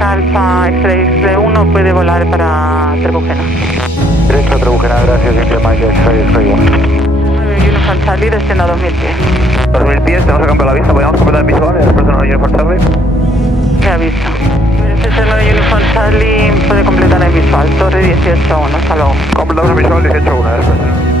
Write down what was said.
Alfa X-Ray 1 puede volar para Trebujena. Derecho a Trebujena, gracias, India Mike X-Ray 1. Uniform Charlie, destino 2000 pies. 2000 pies, tenemos que cambiar la vista, podemos completar el visual, después de Uniform Charlie. ¿Qué aviso? SS9 Uniform Charlie puede completar el visual, Torre 18-1, hasta luego. Completamos el visual 18-1, después.